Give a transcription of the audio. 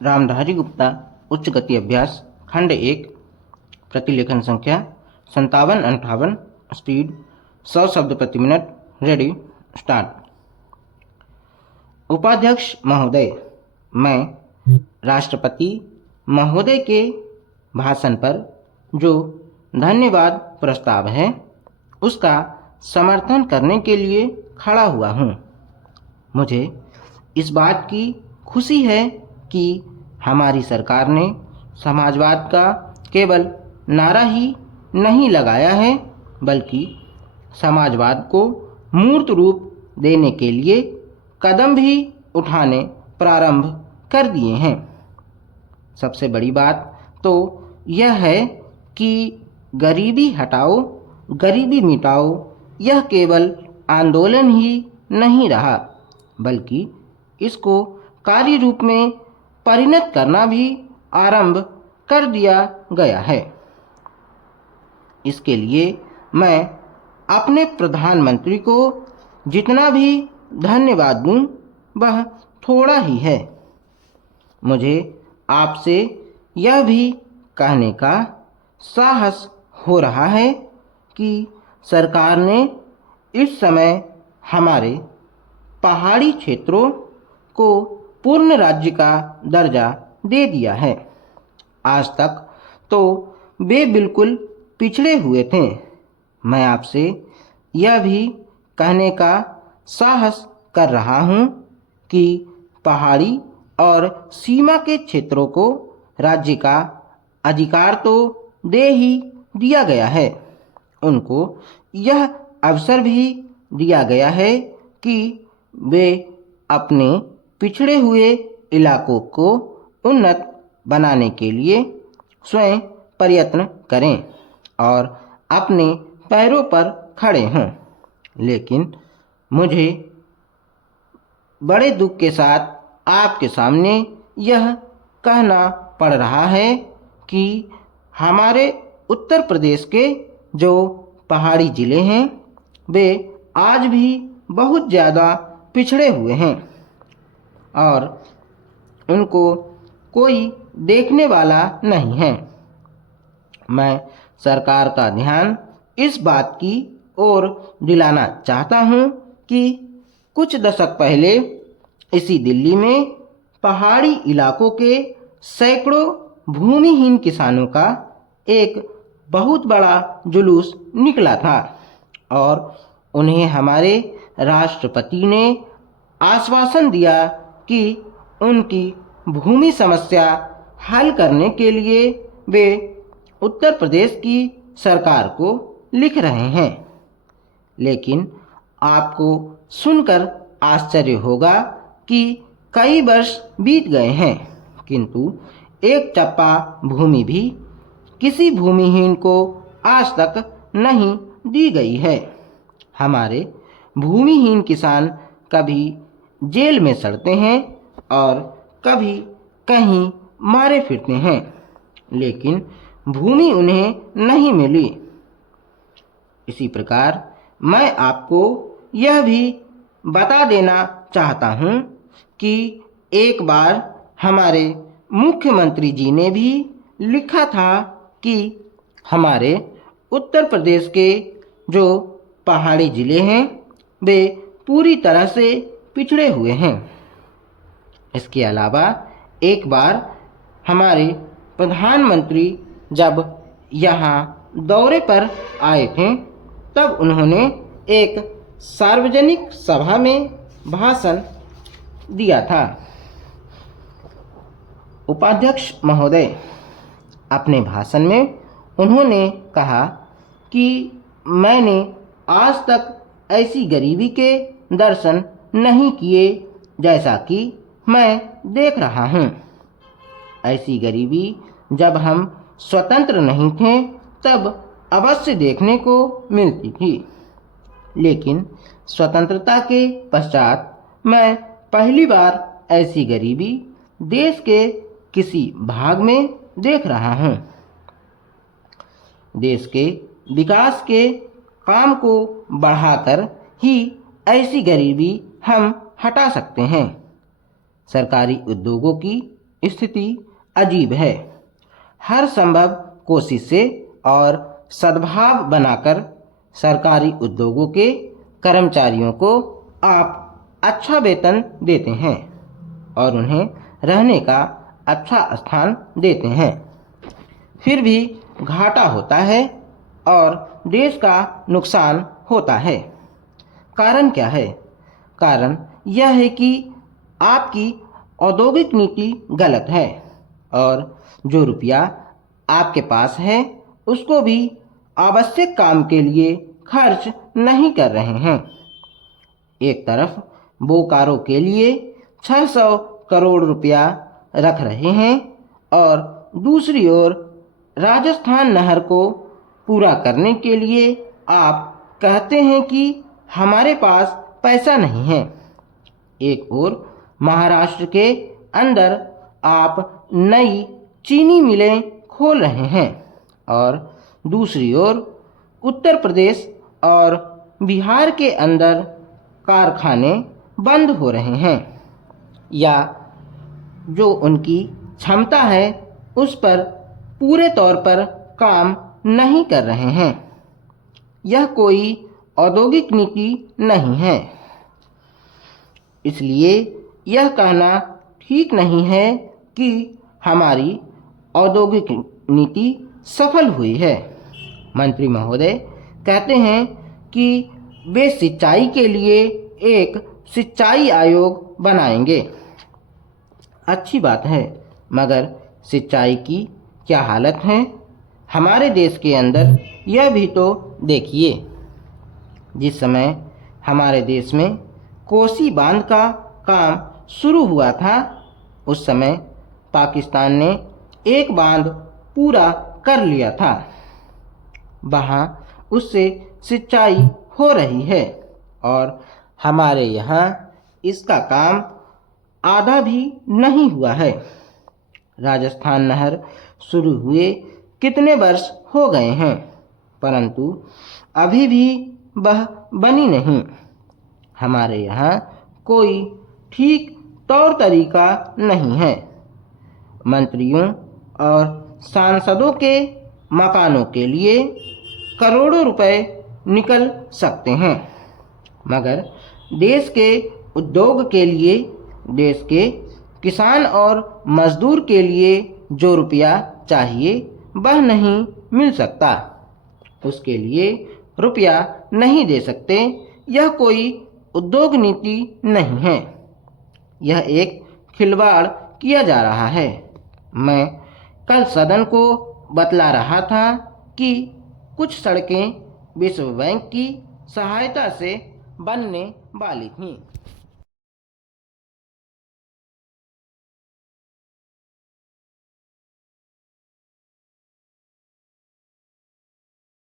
रामधारी गुप्ता उच्च गति अभ्यास खंड 1 प्रतिलेखन संख्या 5758 स्पीड 100 शब्द प्रति मिनट। Ready start. उपाध्यक्ष महोदय, मैं राष्ट्रपति महोदय के भाषण पर जो धन्यवाद प्रस्ताव है उसका समर्थन करने के लिए खड़ा हुआ हूँ। मुझे इस बात की खुशी है कि हमारी सरकार ने समाजवाद का केवल नारा ही नहीं लगाया है बल्कि समाजवाद को मूर्त रूप देने के लिए कदम भी उठाने प्रारंभ कर दिए हैं। सबसे बड़ी बात तो यह है कि गरीबी हटाओ गरीबी मिटाओ यह केवल आंदोलन ही नहीं रहा बल्कि इसको कार्य रूप में परिणत करना भी आरंभ कर दिया गया है। इसके लिए मैं अपने प्रधानमंत्री को जितना भी धन्यवाद दूं वह थोड़ा ही है। मुझे आपसे यह भी कहने का साहस हो रहा है कि सरकार ने इस समय हमारे पहाड़ी क्षेत्रों को पूर्ण राज्य का दर्जा दे दिया है। आज तक तो वे बिल्कुल पिछड़े हुए थे। मैं आपसे यह भी कहने का साहस कर रहा हूँ कि पहाड़ी और सीमा के क्षेत्रों को राज्य का अधिकार तो दे ही दिया गया है, उनको यह अवसर भी दिया गया है कि वे अपने पिछड़े हुए इलाकों को उन्नत बनाने के लिए स्वयं प्रयत्न करें और अपने पैरों पर खड़े हों। लेकिन मुझे बड़े दुख के साथ आपके सामने यह कहना पड़ रहा है कि हमारे उत्तर प्रदेश के जो पहाड़ी ज़िले हैं वे आज भी बहुत ज़्यादा पिछड़े हुए हैं और उनको कोई देखने वाला नहीं है। मैं सरकार का ध्यान इस बात की ओर दिलाना चाहता हूँ कि कुछ दशक पहले इसी दिल्ली में पहाड़ी इलाकों के सैकड़ों भूमिहीन किसानों का एक बहुत बड़ा जुलूस निकला था और उन्हें हमारे राष्ट्रपति ने आश्वासन दिया कि उनकी भूमि समस्या हल करने के लिए वे उत्तर प्रदेश की सरकार को लिख रहे हैं। लेकिन आपको सुनकर आश्चर्य होगा कि कई वर्ष बीत गए हैं किंतु एक चप्पा भूमि भी किसी भूमिहीन को आज तक नहीं दी गई है। हमारे भूमिहीन किसान कभी जेल में सड़ते हैं और कभी कहीं मारे फिरते हैं, लेकिन भूमि उन्हें नहीं मिली। इसी प्रकार मैं आपको यह भी बता देना चाहता हूँ कि एक बार हमारे मुख्यमंत्री जी ने भी लिखा था कि हमारे उत्तर प्रदेश के जो पहाड़ी ज़िले हैं वे पूरी तरह से पिछड़े हुए हैं। इसके अलावा एक बार हमारे प्रधानमंत्री जब यहाँ दौरे पर आए थे तब उन्होंने एक सार्वजनिक सभा में भाषण दिया था। उपाध्यक्ष महोदय, अपने भाषण में उन्होंने कहा कि मैंने आज तक ऐसी गरीबी के दर्शन नहीं किए जैसा कि मैं देख रहा हूँ। ऐसी गरीबी जब हम स्वतंत्र नहीं थे तब अवश्य देखने को मिलती थी, लेकिन स्वतंत्रता के पश्चात मैं पहली बार ऐसी गरीबी देश के किसी भाग में देख रहा हूँ। देश के विकास के काम को बढ़ाकर ही ऐसी गरीबी हम हटा सकते हैं। सरकारी उद्योगों की स्थिति अजीब है। हर संभव कोशिश से और सद्भाव बनाकर सरकारी उद्योगों के कर्मचारियों को आप अच्छा वेतन देते हैं और उन्हें रहने का अच्छा स्थान देते हैं, फिर भी घाटा होता है और देश का नुकसान होता है। कारण क्या है? कारण यह है कि आपकी औद्योगिक नीति गलत है और जो रुपया आपके पास है उसको भी आवश्यक काम के लिए खर्च नहीं कर रहे हैं। एक तरफ बोकारो के लिए 600 करोड़ रुपया रख रहे हैं और दूसरी ओर राजस्थान नहर को पूरा करने के लिए आप कहते हैं कि हमारे पास पैसा नहीं है। एक ओर महाराष्ट्र के अंदर आप नई चीनी मिलें खोल रहे हैं और दूसरी ओर उत्तर प्रदेश और बिहार के अंदर कारखाने बंद हो रहे हैं या जो उनकी क्षमता है उस पर पूरे तौर पर काम नहीं कर रहे हैं। यह कोई औद्योगिक नीति नहीं है। इसलिए यह कहना ठीक नहीं है कि हमारी औद्योगिक नीति सफल हुई है। मंत्री महोदय कहते हैं कि वे सिंचाई के लिए एक सिंचाई आयोग बनाएंगे। अच्छी बात है, मगर सिंचाई की क्या हालत है हमारे देश के अंदर, यह भी तो देखिए। जिस समय हमारे देश में कोसी बांध का काम शुरू हुआ था उस समय पाकिस्तान ने एक बांध पूरा कर लिया था। वहाँ उससे सिंचाई हो रही है और हमारे यहाँ इसका काम आधा भी नहीं हुआ है। राजस्थान नहर शुरू हुए कितने वर्ष हो गए हैं, परंतु अभी भी वह बनी नहीं। हमारे यहाँ कोई ठीक तौर तरीका नहीं है। मंत्रियों और सांसदों के मकानों के लिए करोड़ों रुपए निकल सकते हैं, मगर देश के उद्योग के लिए, देश के किसान और मजदूर के लिए जो रुपया चाहिए वह नहीं मिल सकता। उसके लिए रुपया नहीं दे सकते। यह कोई उद्योग नीति नहीं है, यह एक खिलवाड़ किया जा रहा है। मैं कल सदन को बतला रहा था कि कुछ सड़कें विश्व बैंक की सहायता से बनने वाली थीं।